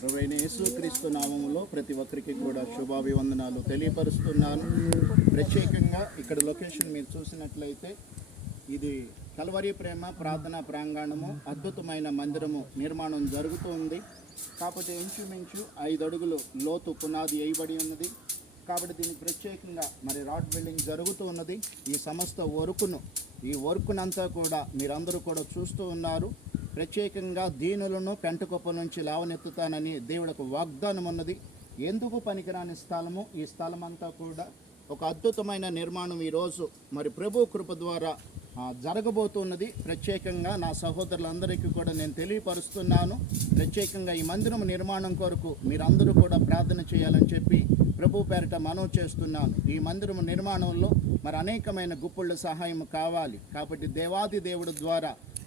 ప్రభువైన యేసుక్రీస్తు నామములో ప్రతి ఒక్కరికి కూడా శుభాభివందనాలు తెలియపరుస్తున్నాను. ప్రత్యేకంగా ఇక్కడ లొకేషన్ మీరు చూసినట్లయితే ఇది కల్వరి ప్రేమ ప్రార్థనా ప్రాంగణము, అద్భుతమైన మందిరము నిర్మాణం జరుగుతుంది. కాకపోతే ఇంచుమించు 5 అడుగులు లోతు పునాది వేయబడి ఉన్నది. కాబట్టి దీనికి ప్రత్యేకంగా మరి రాడ్ బిల్డింగ్ జరుగుతూ ఉన్నది. ఈ సమస్త ఈ వర్కునంతా కూడా మీరందరూ కూడా చూస్తూ ఉన్నారు. ప్రత్యేకంగా దీనులను పెంటకొప్ప నుంచి లేవనెత్తుతానని దేవుడికి వాగ్దానం ఉన్నది. ఎందుకు పనికిరాని స్థలము ఈ స్థలం అంతా కూడా ఒక అద్భుతమైన నిర్మాణం ఈరోజు మరి ప్రభు కృప ద్వారా జరగబోతున్నది. ప్రత్యేకంగా నా సహోదరులందరికీ కూడా నేను తెలియపరుస్తున్నాను. ప్రత్యేకంగా ఈ మందిరం నిర్మాణం కొరకు మీరందరూ కూడా ప్రార్థన చేయాలని చెప్పి ప్రభు పేరిట మనవి చేస్తున్నాను. ఈ మందిరం నిర్మాణంలో మరి అనేకమైన గుప్పుళ్ళ సహాయం కావాలి. కాబట్టి దేవాది దేవుడు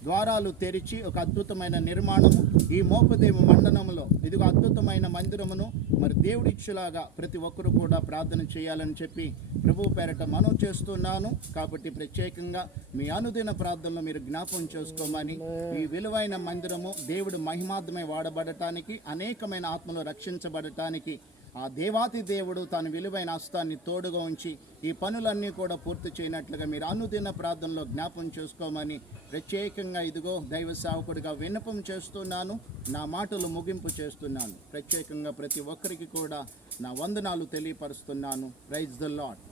ద్వారాలు తెరిచి ఒక అద్భుతమైన నిర్మాణము ఈ మోపదేవి మండలంలో ఇదిగో అద్భుతమైన మందిరమును మరి దేవుడిచ్చులాగా ప్రతి ఒక్కరు కూడా ప్రార్థన చేయాలని చెప్పి ప్రభు పేరిట మనవి చేస్తున్నాను. కాబట్టి ప్రత్యేకంగా మీ అనుదిన ప్రార్థనలో మీరు జ్ఞాపకం చేసుకోమని, ఈ విలువైన మందిరము దేవుడు మహిమార్థమై వాడబడటానికి, అనేకమైన ఆత్మలు రక్షించబడటానికి ఆ దేవాతి దేవుడు తన విలువైన హస్తాన్ని తోడుగా ఉంచి ఈ పనులన్నీ కూడా పూర్తి చేయనట్లుగా మీరు అనుదిన ప్రార్థనలో జ్ఞాపకం చేసుకోమని ప్రత్యేకంగా ఇదిగో దైవ సేవకుడిగా విన్నపం చేస్తున్నాను. నా మాటలు ముగింపు చేస్తున్నాను. ప్రత్యేకంగా ప్రతి ఒక్కరికి కూడా నా వందనాలు తెలియపరుస్తున్నాను. Praise the lord.